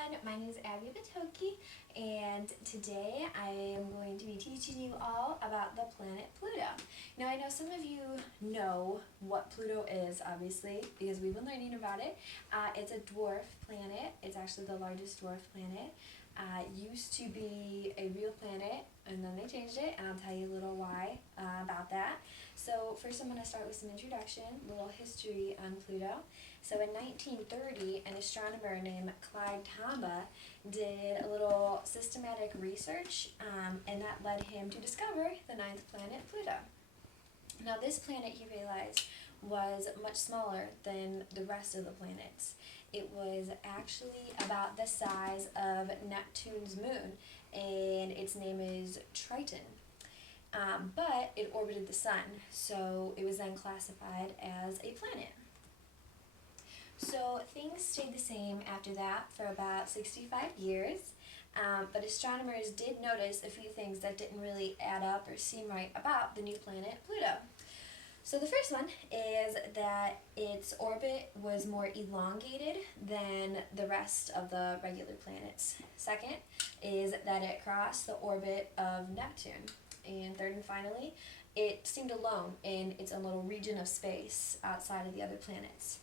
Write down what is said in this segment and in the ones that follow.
everyone, my name is Abby Batoki, and today I am going to be teaching you all about the planet Pluto. Now I know some of you know what Pluto is, obviously, because we've been learning about it. It's a dwarf planet. It's actually the largest dwarf planet. Used to be a real planet, and then they changed it, and I'll tell you a little why about that. So first I'm going to start with some introduction, a little history on Pluto. So in 1930, an astronomer named Clyde Tombaugh did a little systematic research, and that led him to discover the ninth planet, Pluto. Now this planet, he realized, was much smaller than the rest of the planets. It was actually about the size of Neptune's moon, and its name is Triton. But it orbited the sun, so it was then classified as a planet. So things stayed the same after that for about 65 years, but astronomers did notice a few things that didn't really add up or seem right about the new planet Pluto. So the first one is that its orbit was more elongated than the rest of the regular planets. Second is that it crossed the orbit of Neptune. And third and finally, it seemed alone in its own little region of space outside of the other planets.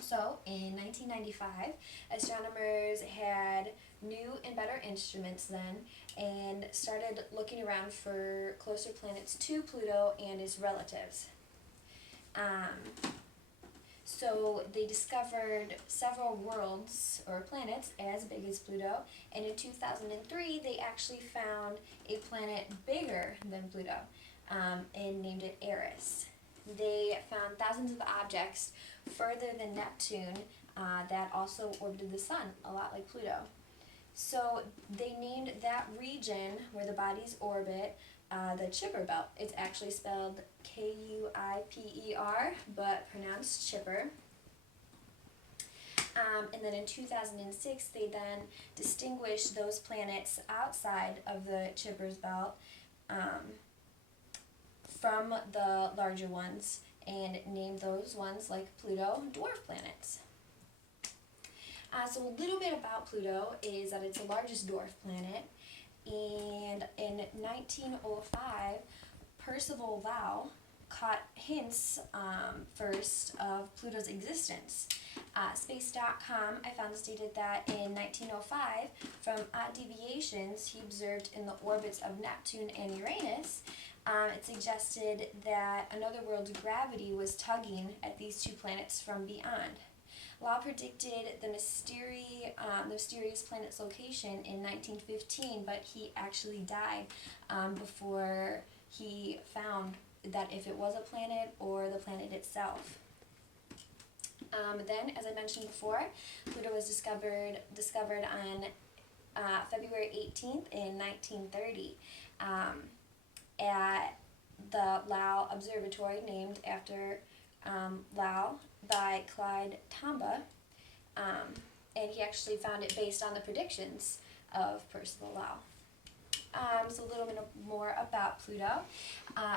So in 1995, astronomers had new and better instruments then and started looking around for closer planets to Pluto and its relatives. So they discovered several worlds or planets as big as Pluto, and in 2003 they actually found a planet bigger than Pluto and named it Eris. They found thousands of objects further than Neptune that also orbited the sun, a lot like Pluto. So they named that region where the bodies orbit the Kuiper belt. It's actually spelled Kuiper, but pronounced Chipper. And then in 2006, they then distinguished those planets outside of the Kuiper's belt from the larger ones and named those ones, like Pluto, dwarf planets. So a little bit about Pluto is that it's the largest dwarf planet, and in 1905, Percival Lau caught hints first of Pluto's existence. Space.com, I found, stated that in 1905, from odd deviations he observed in the orbits of Neptune and Uranus, it suggested that another world's gravity was tugging at these two planets from beyond. Lau predicted the mysterious planet's location in 1915, but he actually died before he found that if it was a planet or the planet itself. Then, as I mentioned before, Pluto was discovered on February 18th in 1930 at the Lau Observatory, named after Lau by Clyde Tombaugh, and he actually found it based on the predictions of Percival Lau. So a little bit more about Pluto.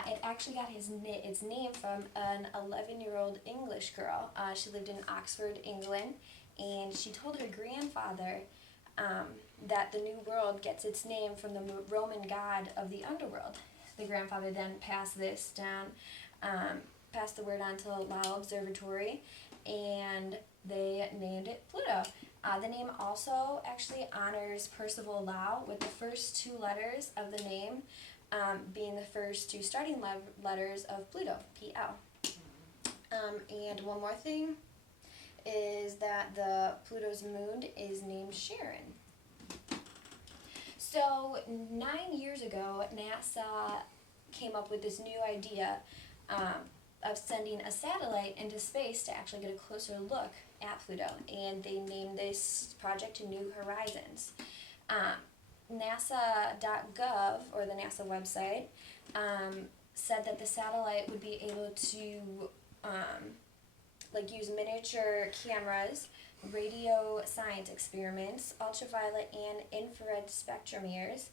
It actually got its name from an 11-year-old English girl. She lived in Oxford, England, and she told her grandfather that the New World gets its name from the Roman god of the underworld. The grandfather then passed the word on to Lau Observatory, and they named it Pluto. The name also actually honors Percival Lau, with the first two letters of the name being the first two starting letters of Pluto, P-L. And one more thing is that the Pluto's moon is named Charon. So 9 years ago, NASA came up with this new idea of sending a satellite into space to actually get a closer look at Pluto, and they named this project New Horizons. NASA.gov, or the NASA website, said that the satellite would be able to use miniature cameras, radio science experiments, ultraviolet and infrared spectrometers,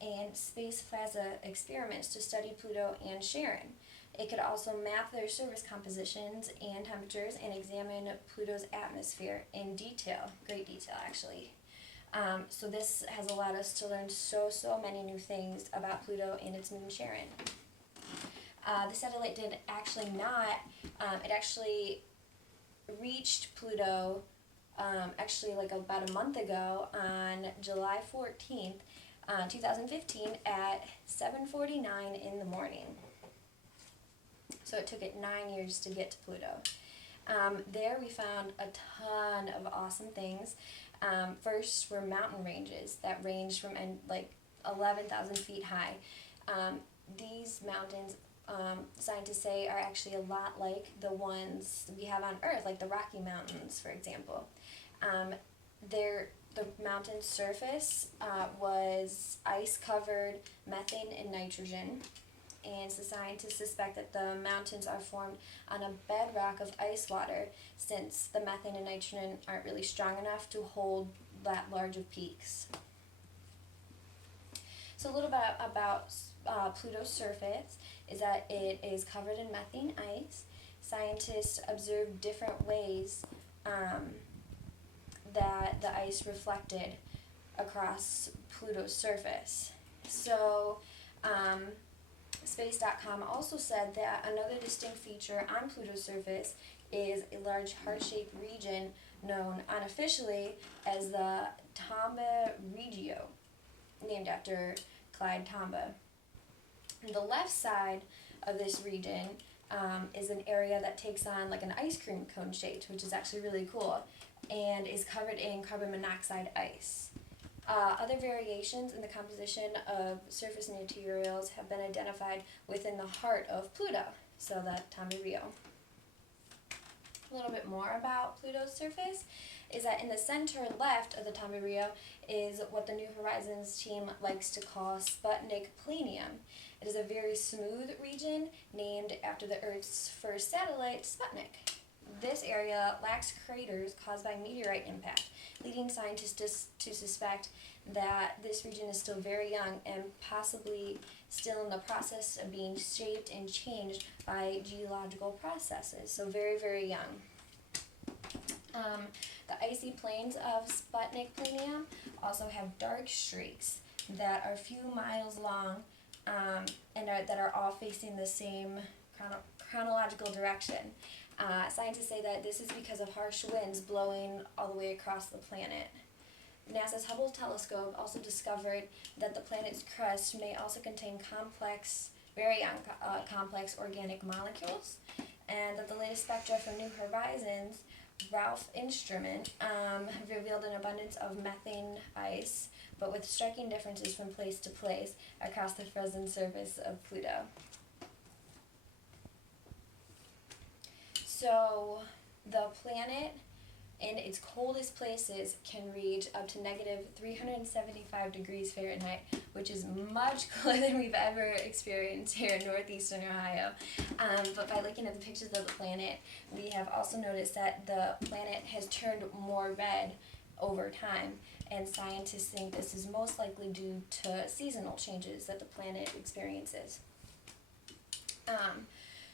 and space plasma experiments to study Pluto and Charon. It could also map their surface compositions and temperatures and examine Pluto's atmosphere in detail, great detail actually. So this has allowed us to learn so many new things about Pluto and its moon Charon. The satellite did actually not, it actually reached Pluto actually like about a month ago on July 14th, 2015 at 7:49 in the morning. So it took it 9 years to get to Pluto. There we found a ton of awesome things. First were mountain ranges that ranged from like 11,000 feet high. These mountains, scientists say, are actually a lot like the ones we have on Earth, like the Rocky Mountains, for example. The mountain's surface was ice-covered methane and nitrogen, and the scientists suspect that the mountains are formed on a bedrock of ice water, since the methane and nitrogen aren't really strong enough to hold that large of peaks. So a little bit about Pluto's surface is that it is covered in methane ice. Scientists observed different ways that the ice reflected across Pluto's surface. So, Space.com also said that another distinct feature on Pluto's surface is a large heart-shaped region known unofficially as the Tombaugh Regio, named after Clyde Tombaugh. The left side of this region is an area that takes on like an ice cream cone shape, which is actually really cool, and is covered in carbon monoxide ice. Other variations in the composition of surface materials have been identified within the heart of Pluto, so the Tombaugh. A little bit more about Pluto's surface is that in the center left of the Tombaugh is what the New Horizons team likes to call Sputnik Planium. It is a very smooth region named after the Earth's first satellite, Sputnik. This area lacks craters caused by meteorite impact, leading scientists to suspect that this region is still very young and possibly still in the process of being shaped and changed by geological processes, so very young. The icy plains of Sputnik Planium also have dark streaks that are a few miles long and that are all facing the same chronological direction. Scientists say that this is because of harsh winds blowing all the way across the planet. NASA's Hubble telescope also discovered that the planet's crust may also contain very complex organic molecules, and that the latest spectra from New Horizons Ralph instrument revealed an abundance of methane ice, but with striking differences from place to place across the frozen surface of Pluto. So the planet in its coldest places can reach up to negative 375 degrees Fahrenheit, which is much cooler than we've ever experienced here in northeastern Ohio. But by looking at the pictures of the planet, we have also noticed that the planet has turned more red over time, and scientists think this is most likely due to seasonal changes that the planet experiences.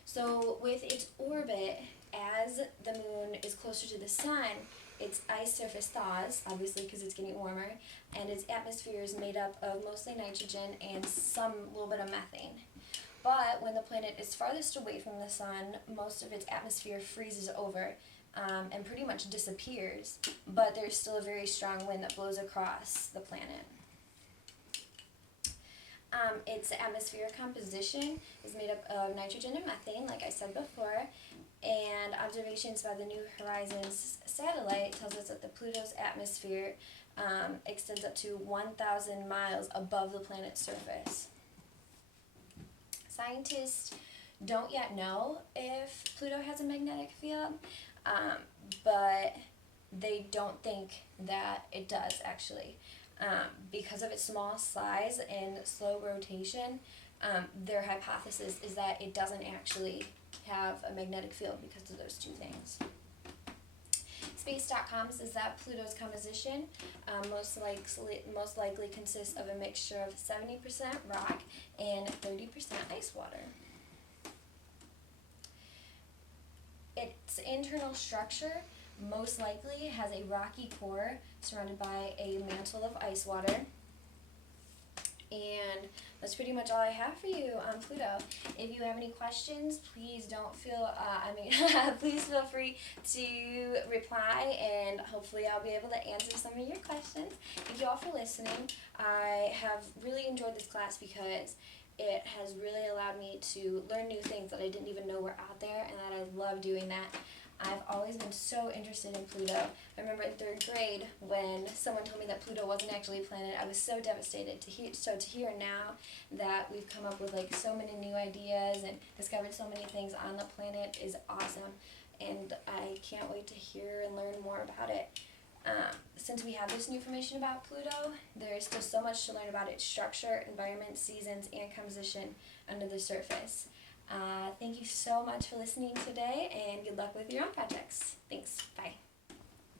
So with its orbit, as the moon is closer to the sun, its ice surface thaws, obviously because it's getting warmer, and its atmosphere is made up of mostly nitrogen and some little bit of methane. But when the planet is farthest away from the sun, most of its atmosphere freezes over and pretty much disappears, but there's still a very strong wind that blows across the planet. Its atmospheric composition is made up of nitrogen and methane, like I said before, and observations by the New Horizons satellite tells us that the Pluto's atmosphere extends up to 1,000 miles above the planet's surface. Scientists don't yet know if Pluto has a magnetic field, but they don't think that it does, actually. Because of its small size and slow rotation, their hypothesis is that it doesn't actually have a magnetic field because of those two things. Space.com says that Pluto's composition most likely consists of a mixture of 70% rock and 30% ice water. Its internal structure most likely has a rocky core surrounded by a mantle of ice water. And that's pretty much all I have for you on Pluto. If you have any questions, please please feel free to reply, and hopefully I'll be able to answer some of your questions. Thank you all for listening. I have really enjoyed this class because it has really allowed me to learn new things that I didn't even know were out there, and that I love doing that. I've always been so interested in Pluto. I remember in 3rd grade when someone told me that Pluto wasn't actually a planet. I was so devastated to hear now that we've come up with like so many new ideas and discovered so many things on the planet is awesome, and I can't wait to hear and learn more about it. Since we have this new information about Pluto, there is still so much to learn about its structure, environment, seasons, and composition under the surface. Thank you so much for listening today, and good luck with your own projects. Thanks. Bye.